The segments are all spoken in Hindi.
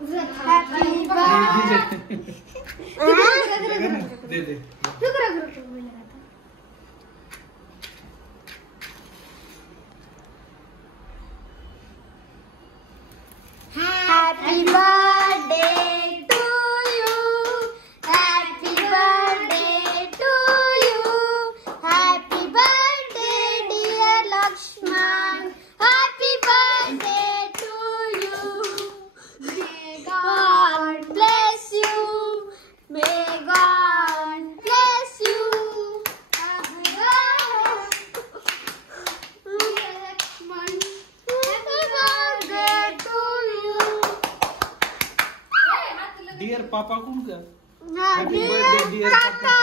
हैप्पी बर्थडे दे दे happy birthday to you happy birthday to you happy birthday dear Lakshman happy birthday to you may God bless you may God bless you Lakshman happy birthday to you dear papa कौन का हैप्पी बर्थडे डियर पापा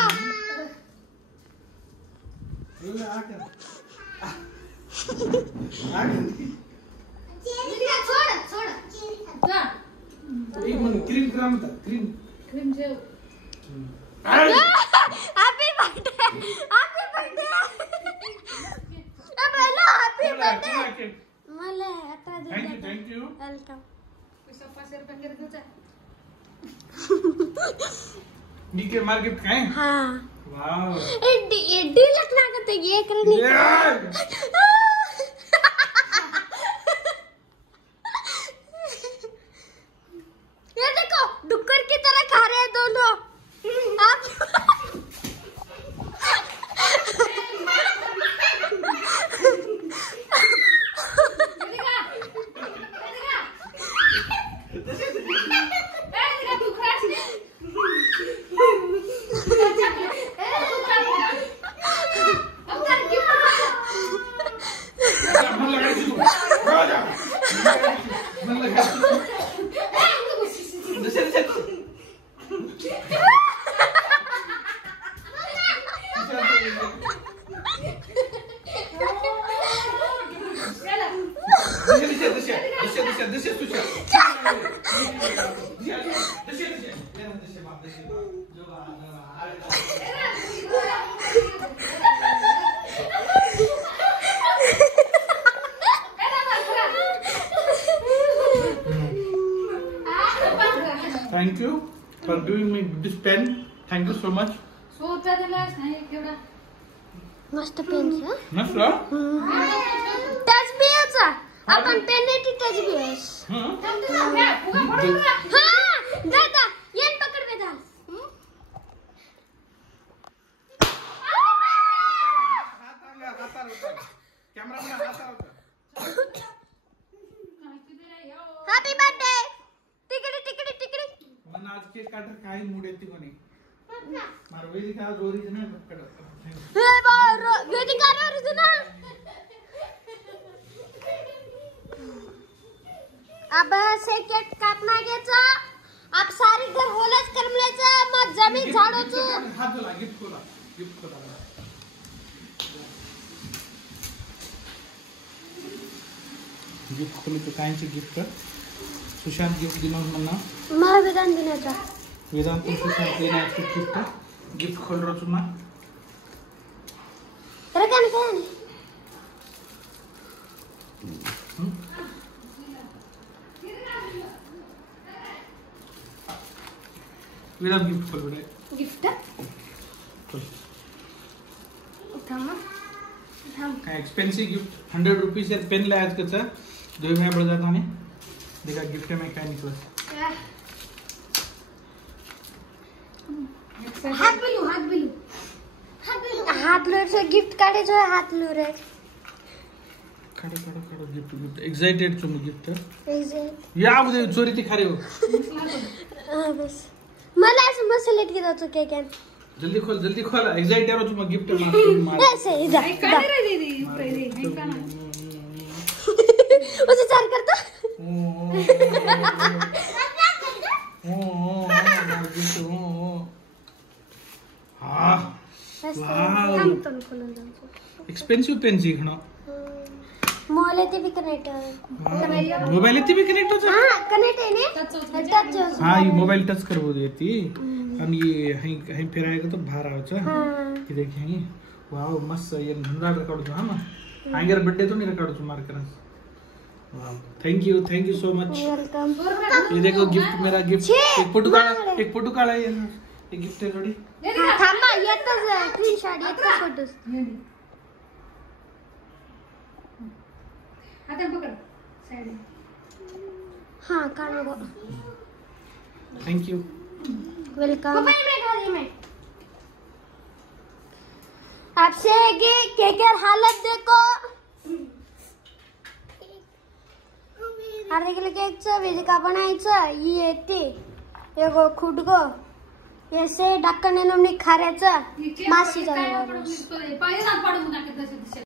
एक मिनट क्रीम ग्राम था cream happy birthday happy birthday अब हेलो हैप्पी बर्थडे मला आता थैंक यू वेलकम नीचे मार्केट का है हां वाओ एडी लगना करते ये करने ये देखो डुक्कर की तरह खा रहे हैं दोनों आप Thank you for giving me this pen. Thank you so much. मस्त पेन है Nice, टच भी है अपन पेन ने टच भी है huh? हां दादा ये पकड़ में डाल कैमरा में हाथ होता हैप्पी बर्थडे टिकड़ी टिकड़ी टिकड़ी मन आज केक काटर काही मूड येते कोणी मारवेली का रोरी ना कडक हे बार वेदी कर रही ना अब से केक कापना घ्यायचा आप सारी घर होलच करमल्याचं मग जमीन झाडूचं हात धुला गिफ्ट खोला गिफ्ट खोली तो कायचे गिफ्ट सुशांत गिफ्ट दिनोस म्हणना मला वेदांत दिनाचा वेदांत सुशांत देना गिफ्ट गिफ्ट खोल रो तुमा रकान काय वेदांत गिफ्ट खोल बड़े गिफ्ट थांबा का एक्सपेंसिव गिफ्ट 100 रुपीस यार पेन ले आज कचा 2 महीने पड़ जाता ने देखा गिफ्ट में क्या निकला हाथ बिलू से गिफ्ट काढे जो हाथ बिलू रे काढो गिफ्ट एक्साइटेड तुम गिफ्ट एक्झॅक्ट या उदे चोरी ती खरे हो बस मला असं मसालेट घेत होतो केक जल्दी खोल एक्साइटेड हो तुम गिफ्ट मार ऐसे इधर उसे चार करता एक्सपेंसिव पेन सीखना मोबाईल भी कनेक्ट मोबाईल भी कनेक्ट होता हां कनेक्ट है ने टच हां ये मोबाइल टच करबो देती हम ये हई फेराएगा तो बाहर आवचा ये देखिए वाओ मस्त ये धंधा रिकॉर्ड जो हां ना आंगर बर्थडे तो नहीं रिकॉर्ड जो मार करन thank you so much. Welcome. ये देखो गिफ्ट, मेरा गिफ्ट। छे, एक फोटो काढा ये गिफ्ट आहे थोडी। थांबा येतच स्क्रीनशॉट येतच फोटोज। आता पकड साइड। हाँ काढू गो। Thank you. वेलकम। आपसे केक हालत देखो। अर्धा किलो केकचं वेज का बनायचं ही येते एक खुडगो येसे डाक्कन खाऱ्याचं माशी पाय पाडून टाकत